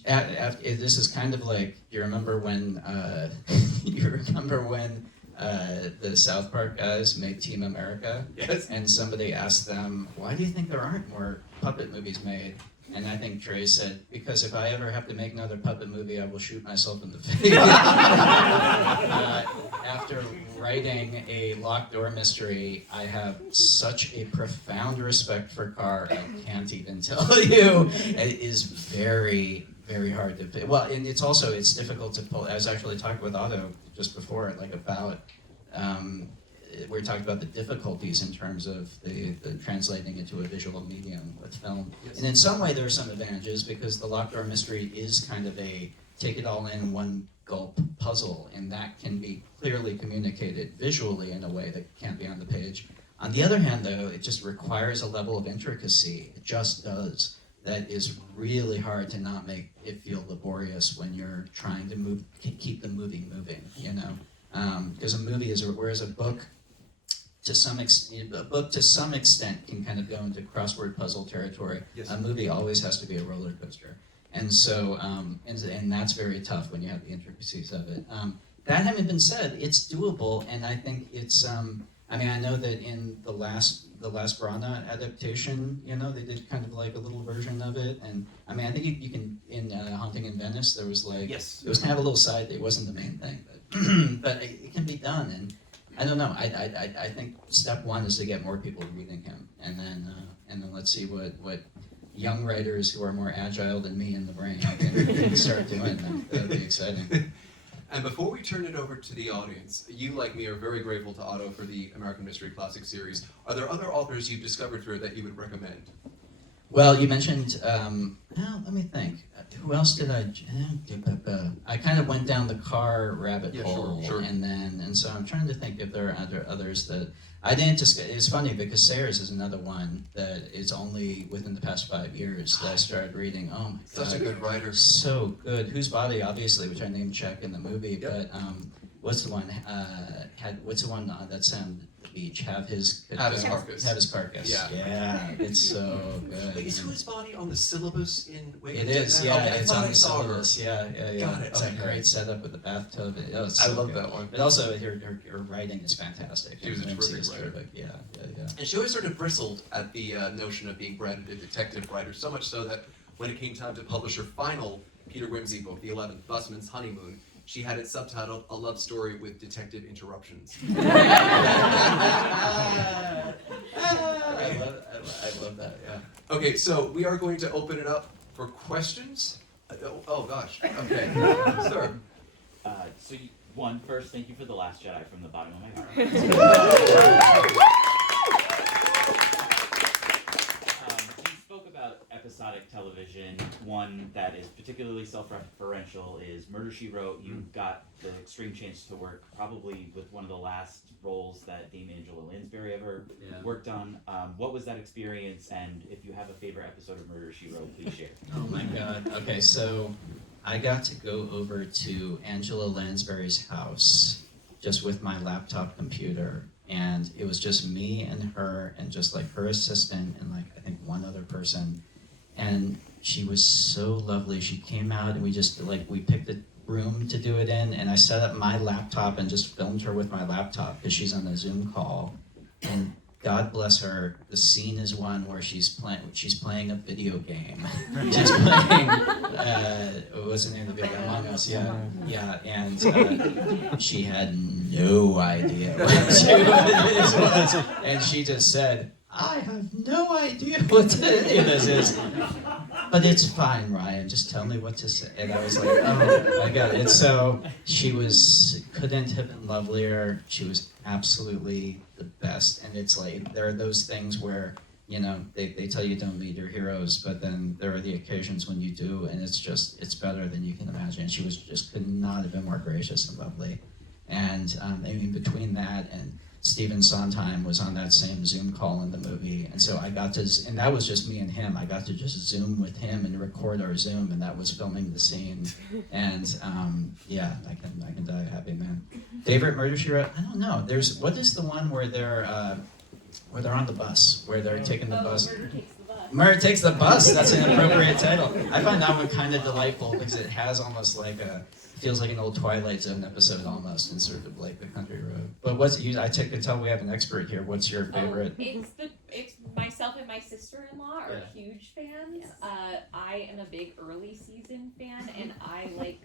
This is kind of like you remember when the South Park guys made Team America, Yes. and somebody asked them, "Why do you think there aren't more puppet movies made?" And I think Trey said, "Because if I ever have to make another puppet movie, I will shoot myself in the face." After writing a locked door mystery, I have such a profound respect for Carr, I can't even tell you. It is very, very hard to pick. Well, and it's difficult to pull. I was actually talking with Otto just before, about we were talking about the difficulties in terms of the translating into a visual medium with film. Yes. And in some way there are some advantages, because the locked door mystery is kind of a take it all in one gulp puzzle, and that can be clearly communicated visually in a way that can't be on the page. On the other hand, though, it just requires a level of intricacy. It just does. That is really hard to not make it feel laborious when you're trying to keep the movie moving, Because a movie whereas a book a book to some extent can kind of go into crossword puzzle territory. Yes. A movie always has to be a roller coaster, and so and that's very tough when you have the intricacies of it. That having been said, it's doable, and I think it's. I mean, I know that in the last Brana adaptation, they did kind of like a little version of it, and I mean, I think you can in Haunting in Venice, there was like Yes. it was kind of a little side. It wasn't the main thing, but it can be done, and I don't know. I think step one is to get more people reading him, and then let's see what young writers who are more agile than me in the brain can start doing. That'd be exciting. And before we turn it over to the audience, you, like me, are very grateful to Otto for the American Mystery Classic series. Are there other authors you've discovered through it that you would recommend? Well, you mentioned, let me think. Who else did I kind of went down the Carr rabbit hole, sure. and so I'm trying to think if there are others that I didn't just. It's funny because Sayers is another one that is only within the past 5 years that I started reading. Oh my god, Such a good writer. so good. Whose Body, obviously, which I name check in the movie, Yep. but what's the one? What's the one that's on the beach? Have his Carcass. Have his carcass. Yeah. It's so good. Wait, is Whose Body on the syllabus in Wake It of is, Dead? yeah, Okay, I it's thought on I the saw her. syllabus. Yeah. Got it, It's a okay. great setup with the bathtub. It's I so love good. that one. But also, her writing is fantastic. She was a Her MC terrific is writer. terrific. Yeah. And she always sort of bristled at the notion of being branded a detective writer, so much so that when it came time to publish her final Peter Wimsey book, The 11th, Busman's Honeymoon, she had it subtitled A Love Story with Detective Interruptions. I love that. Yeah. Okay, so we are going to open it up for questions. Oh gosh, okay. Sir. First, thank you for The Last Jedi from the bottom of my heart. You spoke about episodic television. One that is particularly self-referential is Murder, She Wrote. You got the extreme chance to work probably with one of the last roles that Dame Angela Lansbury ever worked on. What was that experience? And if you have a favorite episode of Murder, She Wrote, please share. Oh my god. Okay, so I got to go over to Angela Lansbury's house just with my laptop computer, and it was just me and her and just like her assistant and like I think one other person, and she was so lovely. She came out and we picked a room to do it in, and I set up my laptop and just filmed her with my laptop because she's on a Zoom call, and God bless her, the scene is one where she's playing a video game. She's playing, what's the name of the video game? Among Us, yeah, and she had no idea what this was, and she just said, I have no idea what any of this is. But it's fine, Ryan, just tell me what to say. And I was like, oh my god. And so she couldn't have been lovelier. She was absolutely the best. And it's like, there are those things where, they tell you don't meet your heroes, but then there are the occasions when you do, and it's better than you can imagine. She could not have been more gracious and lovely. And between that and Stephen Sondheim was on that same Zoom call in the movie, and so and that was just me and him. I got to just Zoom with him and record our Zoom, and that was filming the scene. And I can die a happy man. Favorite Murder, She Wrote? I don't know. What is the one where they're on the bus, where they're taking the bus? Murder Takes the Bus. Murder Takes the Bus. That's an appropriate title. I find that one kind of delightful because it has almost like feels like an old Twilight Zone episode almost, in sort of like the country road. But I can tell we have an expert here. What's your favorite? It's myself and my sister-in-law are huge fans. Yes. I am a big early season fan, and I like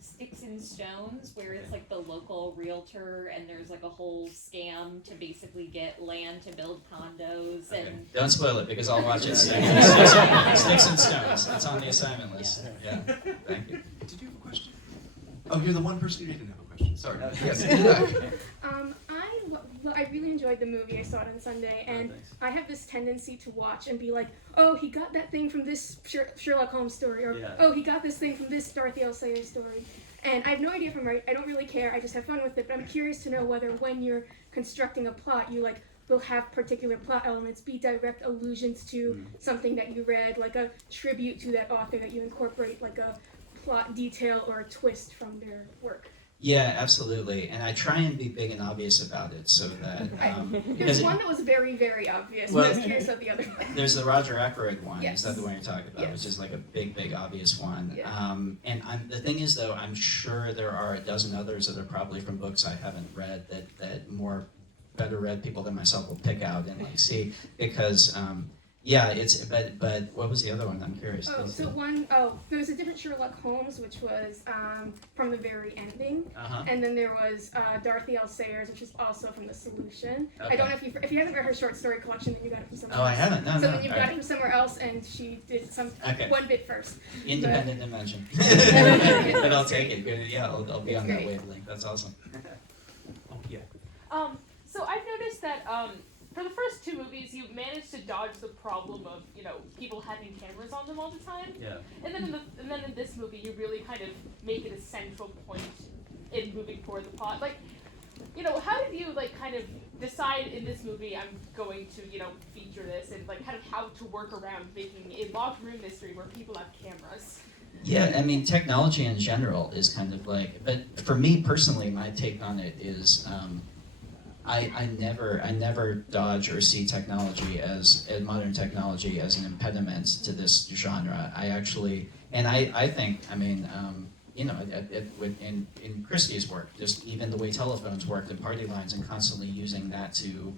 Sticks and Stones, where it's like the local realtor, and there's like a whole scam to basically get land to build condos. Okay. And Don't spoil it because I'll watch it. Sticks and Stones. It's on the assignment list. Yeah. Thank you. Did you have a question? Oh, you're the one person who didn't have a question. Sorry. Yes. I really enjoyed the movie. I saw it on Sunday, and thanks. I have this tendency to watch and be like, oh, he got that thing from this Sherlock Holmes story, or oh, he got this thing from this Dorothy L. Sayers story. And I have no idea if I'm right. I don't really care. I just have fun with it. But I'm curious to know whether when you're constructing a plot, you will have particular plot elements be direct allusions to something that you read, like a tribute to that author that you incorporate, like a plot detail or a twist from their work. Yeah, absolutely. And I try and be big and obvious about it so that There's because one that was very, very obvious. Well, I was curious about the other one. there's the Roger Ackroyd one. Yes. Is that the one you're talking about? Yes. Which is like a big, big obvious one. Yeah. And the thing is, though, I'm sure there are a dozen others that are probably from books I haven't read that more better read people than myself will pick out and like see because. Yeah, but what was the other one? I'm curious. Oh, so there was a different Sherlock Holmes, which was from the very ending, and then there was Dorothy L. Sayers, which is also from The Solution. Okay. I don't know if you haven't read her short story collection, then you got it from somewhere Oh, else. I haven't. No, So no. then you All got right. it from somewhere else, and she did Okay. one bit first. Independent dimension. But I'll take it. Yeah, I'll be It's on that great. wavelength. That's awesome. Oh, yeah. So I've noticed that for the first two movies, you managed to dodge the problem of people having cameras on them all the time. Yeah. And then in this movie, you really kind of make it a central point in moving forward the plot. Like, how did you kind of decide in this movie I'm going to feature this and kind of how to work around making a locked room mystery where people have cameras? Yeah, I mean, technology in general is kind of like, but for me personally, my take on it is, I never dodge or see technology as modern technology as an impediment to this genre. I actually, and I think, I mean, in Christie's work, just even the way telephones worked and party lines and constantly using that to,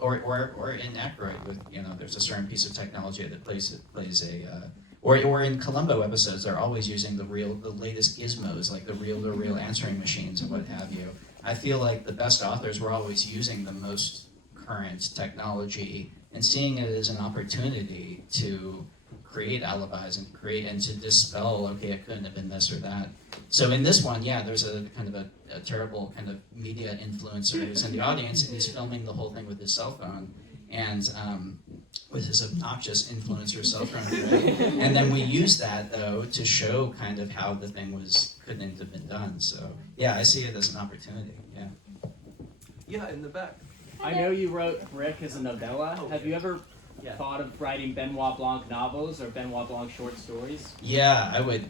or in Ackroyd with, there's a certain piece of technology that plays a, or in Columbo episodes, they're always using the latest gizmos, like the reel-to-reel answering machines and what have you. I feel like the best authors were always using the most current technology and seeing it as an opportunity to create alibis and to dispel, okay, it couldn't have been this or that. So in this one, yeah, there's a kind of a terrible kind of media influencer who's in the audience and he's filming the whole thing with his cell phone and with his obnoxious influencer cell phone, right? And then we use that though to show kind of how the thing couldn't have been done. So yeah, I see it as an opportunity. Yeah. Yeah, in the back. I know you wrote Brick as a novella. Oh, Have yeah. you ever Yeah. thought of writing Benoit Blanc novels or Benoit Blanc short stories? Yeah, I would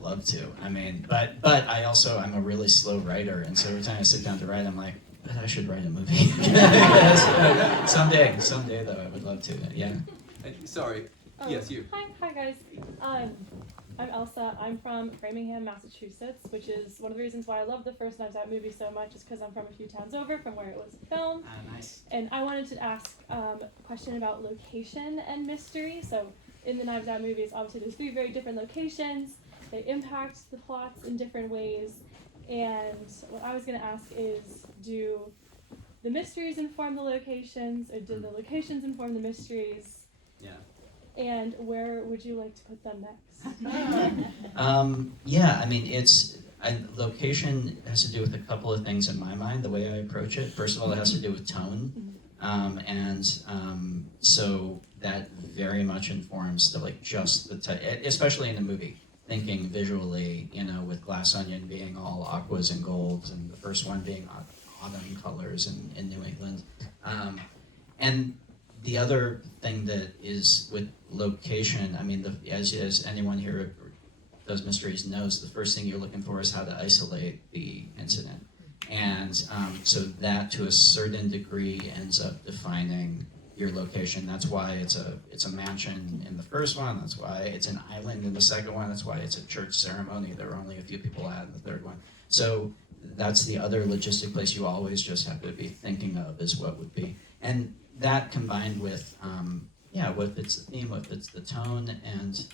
love to. I mean, but I'm a really slow writer, and so every time I sit down to write, I'm like, but I should write a movie. Someday though, I would love to. Yeah. Sorry. Yes, you. Hi guys. I'm Elsa. I'm from Framingham, Massachusetts, which is one of the reasons why I love the first Knives Out movie so much is because I'm from a few towns over from where it was filmed. Nice. And I wanted to ask a question about location and mystery. So in the Knives Out movies, obviously there's three very different locations. They impact the plots in different ways. And what I was going to ask is, do the mysteries inform the locations, or do the locations inform the mysteries? Yeah. And where would you like to put them next? Yeah, I mean, location has to do with a couple of things in my mind, the way I approach it. First of all, it has to do with tone. So that very much informs especially in a movie, thinking visually, with Glass Onion being all aquas and golds, and the first one being autumn colors in New England. And the other thing that is with location, I mean, as anyone here who does mysteries knows, the first thing you're looking for is how to isolate the incident. And so that, to a certain degree, ends up defining your location. That's why it's a mansion in the first one. That's why it's an island in the second one. That's why it's a church ceremony. There are only a few people at in the third one. So that's the other logistic place you always just have to be thinking of is what would be. And that combined with, what fits the theme, what fits the tone, and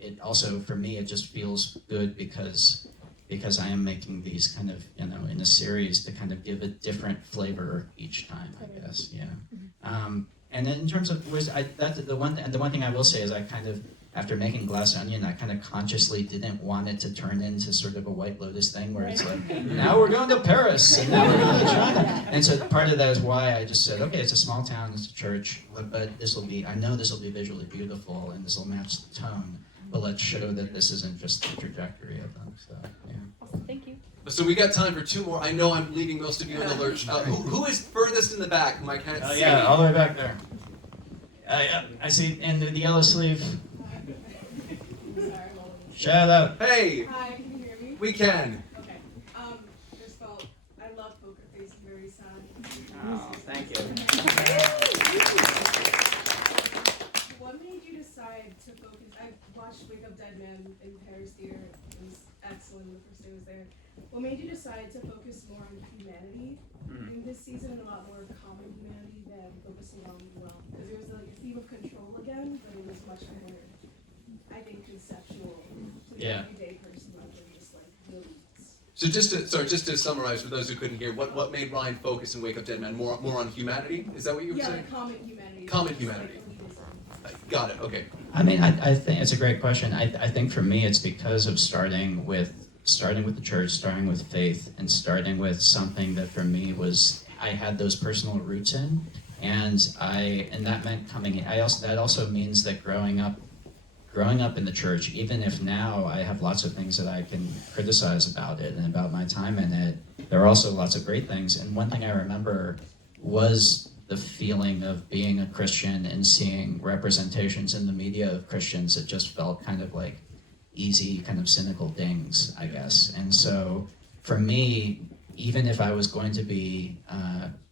it also, for me, it just feels good because I am making these kind of, in a series to kind of give a different flavor each time, I guess, yeah. And then in terms of, the one thing I will say is I kind of, after making Glass Onion, I kind of consciously didn't want it to turn into sort of a White Lotus thing where it's like, now we're going to Paris, and now we're going to China. And so part of that is why I just said, okay, it's a small town, it's a church, but I know this will be visually beautiful, and this will match the tone, but let's show that this isn't just the trajectory of them, so, yeah. Awesome, thank you. So we got time for two more. I know I'm leaving most of you in the lurch. Who is furthest in the back? I can't see. Yeah, all the way back there. Yeah, I see, and the yellow sleeve. Shout out. Hey, Hi, can you hear me? we can. Okay. Wake Up Dead Man in Paris Theater. It was excellent the first day I was there. What made you decide to focus more on humanity in this season and a lot more common humanity than focusing on wealth? Because there was like a theme of control again, but it was much more, I think, conceptual to the everyday person rather than just like the elites. So just to summarize for those who couldn't hear, what made Ryan focus in Wake Up Dead Man more on humanity? Is that what you were saying? Yeah, like common humanity. Common humanity. Got it. Okay. I mean, I think it's a great question. I think for me, it's because of starting with the church, starting with faith, and starting with something that for me was I had those personal roots in, and that meant coming in. That also means that growing up in the church, even if now I have lots of things that I can criticize about it and about my time in it, there are also lots of great things. And one thing I remember was the feeling of being a Christian and seeing representations in the media of Christians that just felt kind of like easy, kind of cynical dings, I guess. And so for me, even if I was going to be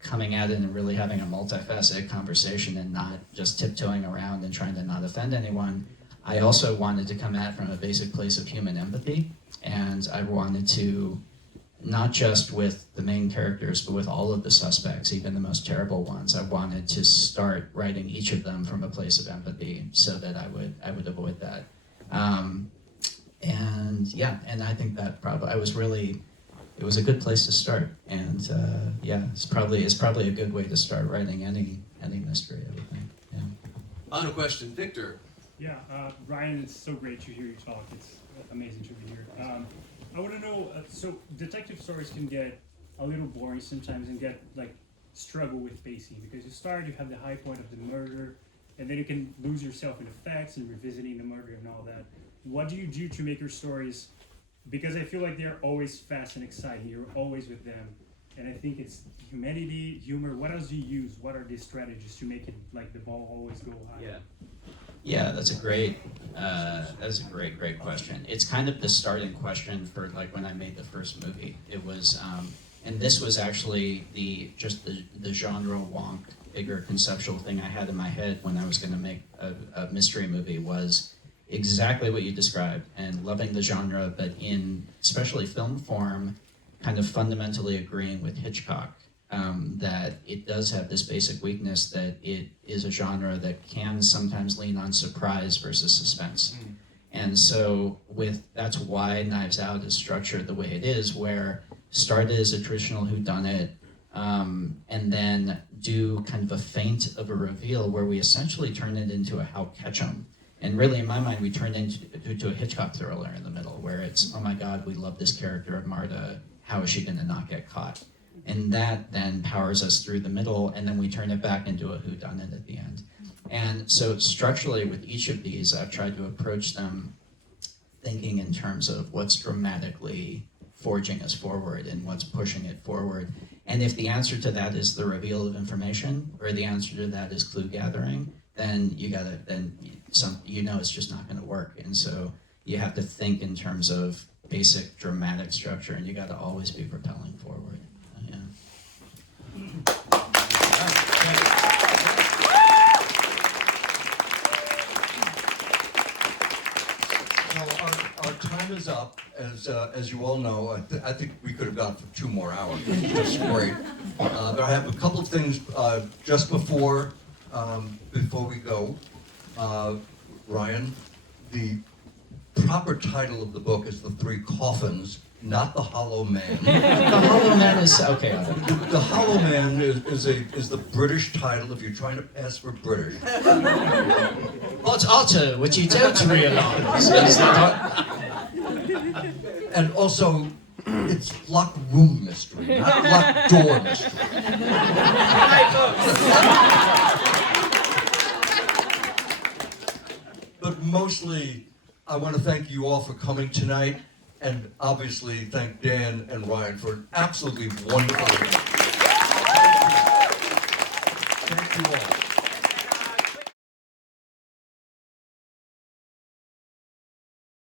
coming at it and really having a multifaceted conversation and not just tiptoeing around and trying to not offend anyone, I also wanted to come at it from a basic place of human empathy. And I wanted to, not just with the main characters, but with all of the suspects, even the most terrible ones, I wanted to start writing each of them from a place of empathy so that I would avoid that. And I think that it was a good place to start. And it's probably a good way to start writing any mystery, I would think. Yeah. On a question, Victor. Yeah, Ryan, it's so great to hear you talk. It's amazing to be here. I want to know, so detective stories can get a little boring sometimes and get struggle with pacing, because you have the high point of the murder, and then you can lose yourself in the facts and revisiting the murder and all that. What do you do to make your stories, because I feel like they're always fast and exciting, you're always with them, and I think it's humanity, humor. What else do you use? What are the strategies to make it the ball always go high? Yeah, that's a great question. It's kind of the starting question for when I made the first movie. It was, and this was actually the genre wonk, bigger conceptual thing I had in my head when I was going to make a mystery movie, was exactly what you described, and loving the genre, but in especially film form, kind of fundamentally agreeing with Hitchcock. That it does have this basic weakness that it is a genre that can sometimes lean on surprise versus suspense. And so that's why Knives Out is structured the way it is, where started as a traditional whodunit, and then do kind of a feint of a reveal where we essentially turn it into a how catch 'em. And really, in my mind, we turned into a Hitchcock thriller in the middle, where it's, oh my God, we love this character of Marta, how is she gonna not get caught? And that then powers us through the middle, and then we turn it back into a whodunit at the end. And so structurally, with each of these, I've tried to approach them thinking in terms of what's dramatically forging us forward and what's pushing it forward. And if the answer to that is the reveal of information, or the answer to that is clue gathering, then it's just not going to work. And so you have to think in terms of basic dramatic structure, and you got to always be propelling forward. Our time is up. As you all know, I think we could have gone for 2 more hours. It's great. But I have a couple of things just before we go. Ryan, the proper title of the book is The Three Coffins, not The Hollow Man. The Hollow Man is okay. The Hollow Man is the British title if you're trying to pass for British. But Otto, what you don't realize is that And also, it's locked room mystery, not locked door mystery. But mostly, I want to thank you all for coming tonight, and obviously thank Dan and Ryan for an absolutely wonderful